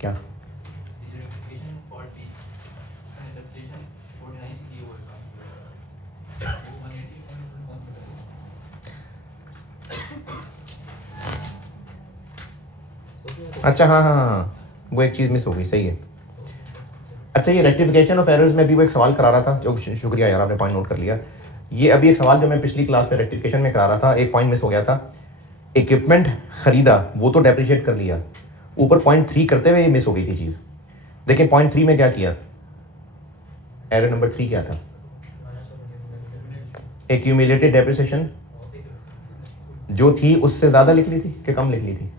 क्या? अच्छा हाँ हाँ हाँ, वो एक चीज़ मिस हो गई, सही है। अच्छा, ये रेक्टिफिकेशन ऑफ एरर्स में भी वो एक सवाल करा रहा था, जो शुक्रिया यार आपने पॉइंट नोट कर लिया। ये अभी एक सवाल जो मैं पिछली क्लास में रेक्टिफिकेशन में करा रहा था, एक पॉइंट मिस हो गया था। इक्विपमेंट खरीदा वो तो डेप्रिशिएट कर लिया, ऊपर पॉइंट 3 करते हुए ये मिस हो गई थी चीज़। देखिए पॉइंट 3 में क्या किया, एरर नंबर 3 क्या था? एक्यूमुलेटेड डेप्रिसिएशन जो थी उससे ज़्यादा लिख ली थी कि कम लिख ली थी?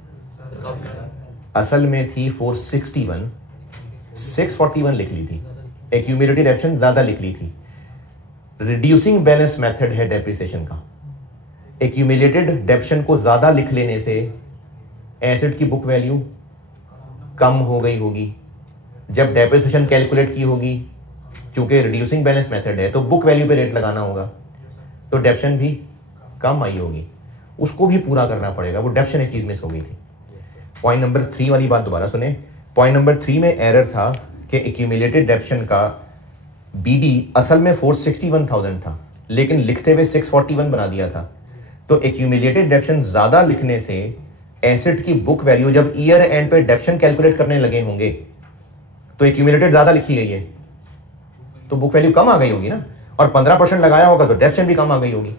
असल में थी 461, 641 लिख ली थी। एक्यूमुलेटेड डेप्रिसिएशन ज़्यादा लिख ली थी। रिड्यूसिंग बैलेंस मेथड है डेप्रिसिएशन का। एक्यूमुलेटेड डेप्रिसिएशन को ज़्यादा लिख लेने से एसेट की बुक वैल्यू कम हो गई होगी। जब डेप्रिसिएशन कैलकुलेट की होगी, चूंकि रिड्यूसिंग बैलेंस मेथड है तो बुक वैल्यू पे रेट लगाना होगा, तो डेप्रिसिएशन भी कम आई होगी। उसको भी पूरा करना पड़ेगा, वो डेप्रिसिएशन एक चीज़ मिस हो गई थी। पॉइंट नंबर 3 वाली बात दोबारा सुने। पॉइंट नंबर 3 में एरर था कि एक्यूमुलेटेड डेप्रिसिएशन का बीडी असल में 461,000 था, लेकिन लिखते हुए 641 बना दिया था। तो एक्यूमुलेटेड डेप्रिसिएशन ज़्यादा लिखने से एसेट की बुक वैल्यू जब ईयर एंड पे डेप्रिसिएशन कैलकुलेट करने लगे होंगे, तो एक्यूमुलेटेड ज़्यादा लिखी गई है तो बुक वैल्यू कम आ गई होगी ना, और 15% लगाया होगा तो डेप्रिसिएशन भी कम आ गई होगी।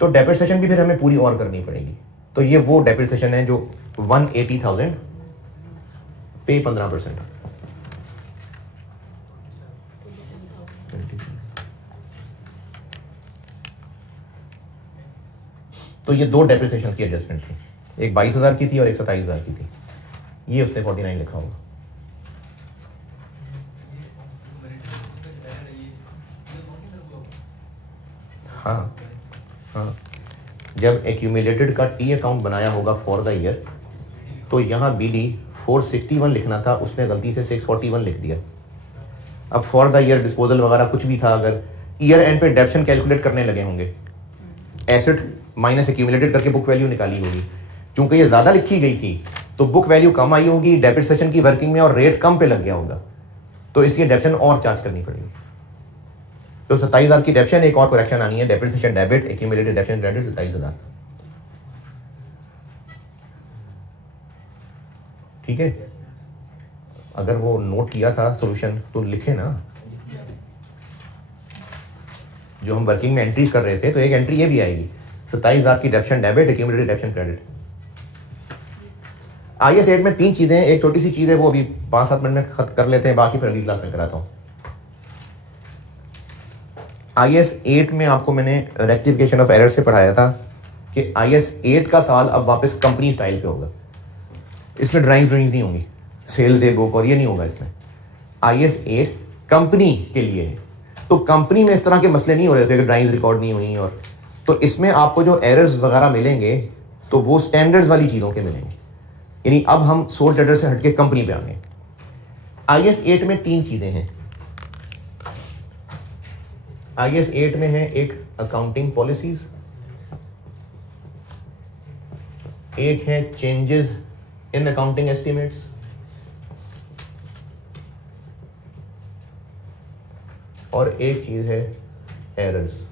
तो डेप्रिसिएशन भी फिर हमें पूरी और करनी पड़ेगी। तो ये वो डेप्रिसिएशन है जो 180,000 पे 15%। तो ये दो डेप्रिसिएशन की एडजस्टमेंट थी, एक 22,000 की थी और एक 27,000 की थी। ये उसने 49 लिखा होगा। हाँ हाँ, जब एक्यूमुलेटेड का टी अकाउंट बनाया होगा फॉर द ईयर, तो यहाँ बीडी 461 लिखना था, उसने गलती से 641 लिख दिया। अब फॉर द ईयर डिस्पोजल वगैरह कुछ भी था, अगर ईयर एंड पे डेप्रिसिएशन कैलकुलेट करने लगे होंगे, एसेट माइनस एक्यूमुलेटेड करके बुक वैल्यू निकाली होगी। क्योंकि ये ज़्यादा लिखी गई थी तो बुक वैल्यू कम आई होगी डेप्रिसिएशन की वर्किंग में, और रेट कम पे लग गया होगा, तो इसलिए डेप्रिसिएशन और चार्ज करनी पड़ेगी। तो 27,000 की डेप्रिसिएशन, एक और करेक्शन आनी है, depreciation debit, accumulated depreciation credit 27,000। ठीक है, अगर वो नोट किया था सॉल्यूशन तो लिखे ना, जो हम वर्किंग में एंट्रीज कर रहे थे, तो एक एंट्री ये भी आएगी, 27,000 की depreciation debit, accumulated depreciation credit. IAS 8 में 3 चीजें, एक छोटी सी चीज है वो अभी 5-7 मिनट में खत्म कर लेते हैं, बाकी फिर अगली क्लास में कराता हूँ। IAS 8 में आपको मैंने रेक्टिफिकेशन ऑफ एरर से पढ़ाया था कि IAS 8 का साल अब वापस कंपनी स्टाइल पे होगा। इसमें ड्राइंग्स नहीं होंगी, सेल्स डे बुक और ये नहीं होगा इसमें। IAS 8 कंपनी के लिए है, तो कंपनी में इस तरह के मसले नहीं हो रहे थे कि ड्राइंग्स रिकॉर्ड नहीं हुई, और तो इसमें आपको जो एरर्स वगैरह मिलेंगे तो वो स्टैंडर्ड्स वाली चीज़ों के मिलेंगे। यानी अब हम सोल ट्रेडर से हटके कंपनी पे आ गए। IAS 8 में 3 चीज़ें हैं। IAS 8 में है एक अकाउंटिंग पॉलिसीज, एक है चेंजेस इन अकाउंटिंग एस्टिमेट्स, और एक चीज है एरर्स।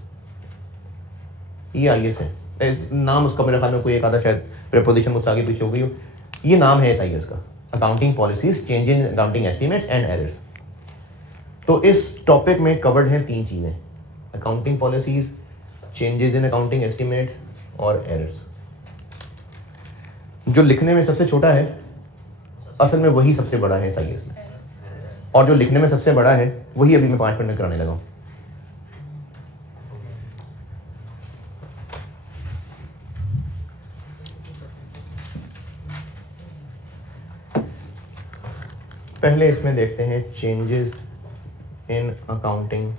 ये IAS है, नाम उसका मेरे ख्याल में कोई एक आधा शायद प्रीपोजिशन मुझसे आगे पीछे हो गई हो। ये नाम है इस IAS का, accounting policies, change in accounting estimates and errors. तो इस टॉपिक में कवर्ड हैं 3 चीजें, accounting policies, changes in accounting estimates और एरर्स। जो लिखने में सबसे छोटा है असल में वही सबसे बड़ा है इस IAS में, और जो लिखने में सबसे बड़ा है वही अभी मैं 5 मिनट में कराने लगा हूं। पहले इसमें देखते हैं changes in accounting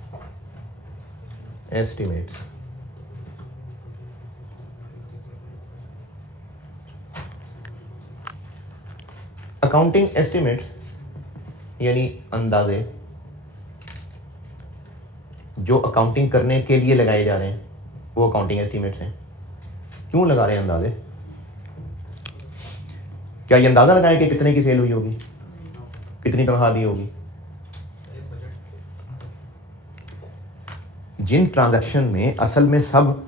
estimates. Accounting estimates यानी अंदाजे जो अकाउंटिंग करने के लिए लगाए जा रहे हैं वो अकाउंटिंग एस्टिमेट्स हैं। क्यों लगा रहे हैं अंदाजे? क्या ये अंदाजा लगाएं कि कितने की सेल हुई होगी? कितनी तनख्वाह दी होगी? जिन ट्रांजैक्शन में असल में सब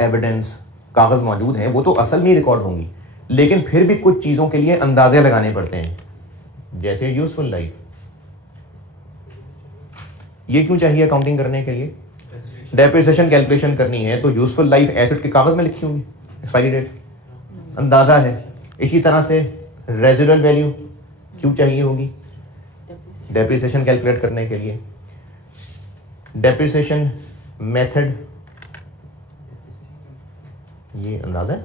एविडेंस कागज मौजूद हैं वो तो असल में ही रिकॉर्ड होंगी, लेकिन फिर भी कुछ चीजों के लिए अंदाजे लगाने पड़ते हैं, जैसे यूजफुल लाइफ। ये क्यों चाहिए अकाउंटिंग करने के लिए? डेप्रिसिएशन कैलकुलेशन करनी है तो यूजफुल लाइफ एसेट के कागज में लिखी होगी, एक्सपायरी डेट अंदाजा है। इसी तरह से रेजिडुअल वैल्यू क्यों चाहिए होगी? डेप्रिसिएशन कैलकुलेट करने के लिए। डेप्रिसिएशन मेथड, ये अंदाजा है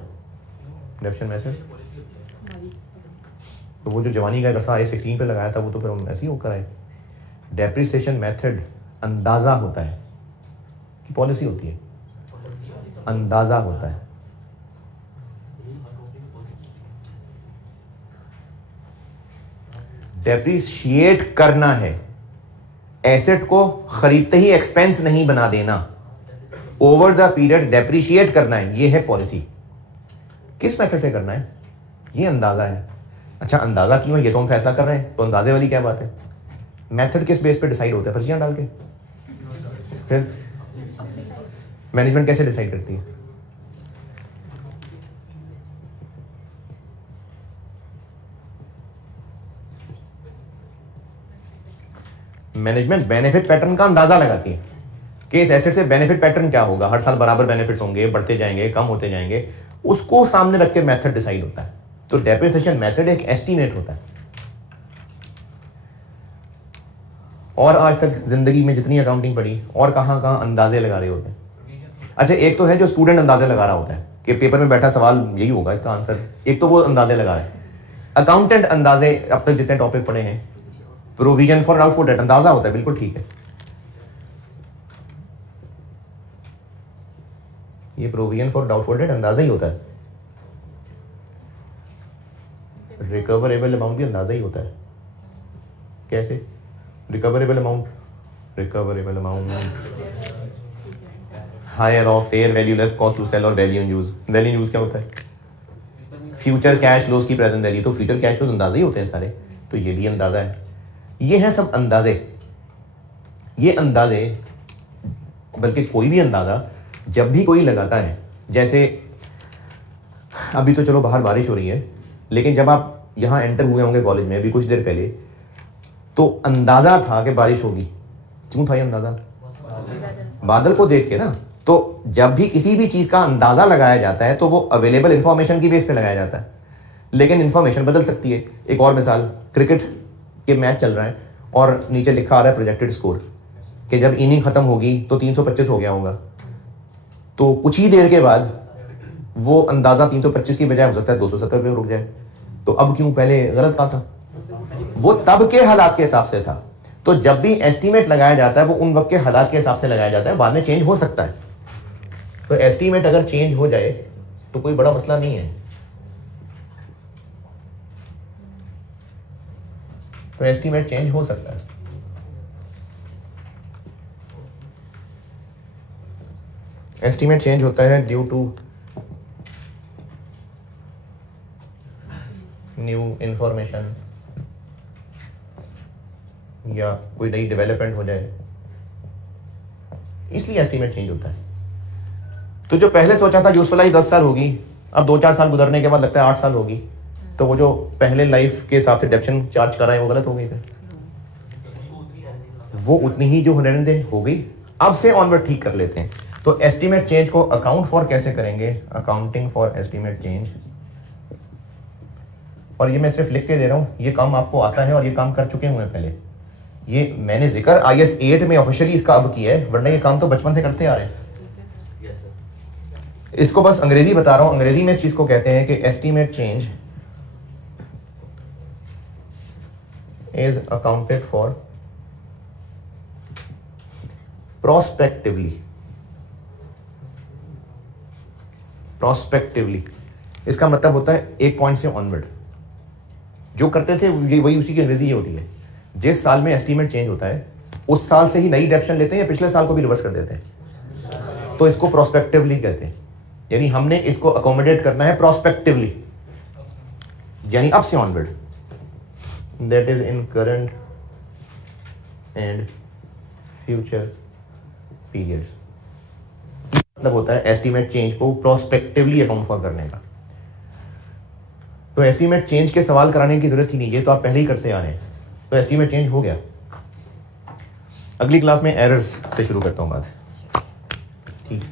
डेप्रिसिएशन मेथड। तो वो जो जवानी का रसा I-16 पे लगाया था वो तो फिर हम ऐसे ही होकर आए। डेप्रिसिएशन मेथड अंदाजा होता है कि पॉलिसी होती है? अंदाजा होता है। डेप्रिशिएट करना है, एसेट को खरीदते ही एक्सपेंस नहीं बना देना, ओवर द पीरियड डेप्रिशिएट करना है, ये है पॉलिसी। किस मेथड से करना है? ये अंदाजा है। अच्छा अंदाजा क्यों है ये तो हम फैसला कर रहे हैं, तो अंदाजे वाली क्या बात है? मेथड किस बेस पे डिसाइड होता है? पर्चियां डाल के। फिर मैनेजमेंट कैसे डिसाइड करती है? मैनेजमेंट बेनिफिट पैटर्न का अंदाजा लगाती है कि इस एसेट से बेनिफिट पैटर्न क्या होगा, हर साल बराबर बेनिफिट्स होंगे, बढ़ते जाएंगे, कम होते जाएंगे, उसको सामने रख के मेथड डिसाइड होता है। तो डेप्रिसिएशन मेथड एक एस्टीमेट होता है। और आज तक जिंदगी में जितनी अकाउंटिंग पढ़ी और कहां कहां अंदाजे लगा रहे होते हैं। अच्छा एक तो है जो स्टूडेंट अंदाजे लगा रहा होता है कि पेपर में बैठा सवाल यही होगा इसका आंसर, एक तो वो अंदाजे लगा रहा है। अकाउंटेंट अंदाजे अब तक जितने टॉपिक पढ़े हैं, प्रोविजन फॉर डाउटफुल डेट अंदाजा होता है, बिल्कुल ठीक है, ये प्रोविजन फॉर डाउटफुल डेट अंदाजा ही होता है। रिकवरेबल अमाउंट भी अंदाजा ही होता है। कैसे? Recoverable amount higher of fair value less cost to sell और value in use. Value in use क्या होता है? फ्यूचर कैश फ्लोज की प्रेजेंट वैल्यू। तो फ्यूचर कैश फ्लोज अंदाजे ही होते हैं सारे, तो ये भी अंदाजा है। ये है सब अंदाजे। ये अंदाजे, बल्कि कोई भी अंदाजा जब भी कोई लगाता है, जैसे अभी तो चलो बाहर बारिश हो रही है, लेकिन जब आप यहाँ एंटर हुए होंगे कॉलेज में अभी कुछ देर पहले, तो अंदाजा था कि बारिश होगी। क्यों था ये अंदाजा? बादल को देख के ना। तो जब भी किसी भी चीज का अंदाजा लगाया जाता है तो वो अवेलेबल इंफॉर्मेशन की बेस पे लगाया जाता है, लेकिन इंफॉर्मेशन बदल सकती है। एक और मिसाल, क्रिकेट के मैच चल रहा है और नीचे लिखा आ रहा है प्रोजेक्टेड स्कोर कि जब इनिंग खत्म होगी तो 325 हो गया होगा, तो कुछ ही देर के बाद वो अंदाजा 325 की बजाय हो सकता है 270 पे रुक जाए। तो अब क्यों? पहले गलत कहा था, वो तब के हालात के हिसाब से था। तो जब भी एस्टीमेट लगाया जाता है वो उन वक्त के हालात के हिसाब से लगाया जाता है, बाद में चेंज हो सकता है। तो एस्टीमेट अगर चेंज हो जाए तो कोई बड़ा मसला नहीं है। तो एस्टीमेट चेंज हो सकता है। एस्टीमेट चेंज होता है ड्यू टू न्यू इंफॉर्मेशन या कोई नई डेवलपमेंट हो जाए, इसलिए एस्टीमेट चेंज होता है। तो जो पहले सोचा था यूजफुल लाइफ 10 साल होगी, अब 2-4 साल गुजरने के बाद लगता है 8 साल होगी, तो वो जो पहले लाइफ के हिसाब से डिडक्शन चार्ज कर रहा है वो गलत हो गई। वो उतनी ही जो होने दे हो गई, अब से ऑनवर्ड ठीक कर लेते हैं। तो एस्टीमेट चेंज को अकाउंट फॉर कैसे करेंगे? Accounting for estimate change. और ये मैं सिर्फ लिख के दे रहा हूं, ये काम आपको आता है और ये काम कर चुके हुए हैं पहले। ये मैंने जिक्र IS 8 में ऑफिशियली इसका अब किया है, वरना ये काम तो बचपन से करते आ रहे हैं। इसको बस अंग्रेजी बता रहा हूं। अंग्रेजी में इस चीज को कहते हैं कि estimate change is accounted for prospectively. Prospectively इसका मतलब होता है एक पॉइंट से ऑनवर्ड। जो करते थे वही उसी की अंग्रेजी ये होती है। जिस साल में एस्टीमेट चेंज होता है उस साल से ही नई डेप्शन लेते हैं या पिछले साल को भी रिवर्स कर देते हैं, तो इसको प्रोस्पेक्टिवली कहते हैं। यानी हमने इसको अकोमोडेट करना है प्रोस्पेक्टिवली, यानी अब से onward. That is in current and future periods. मतलब होता है एस्टीमेट चेंज को प्रोस्पेक्टिवली अकाउंट फॉर करने का। तो एस्टीमेट चेंज के सवाल कराने की जरूरत ही नहीं है, तो आप पहले ही करते आ रहे हैं, तो एस्टीमेट चेंज हो गया। अगली क्लास में एरर्स से शुरू करता हूँ बात। ठीक।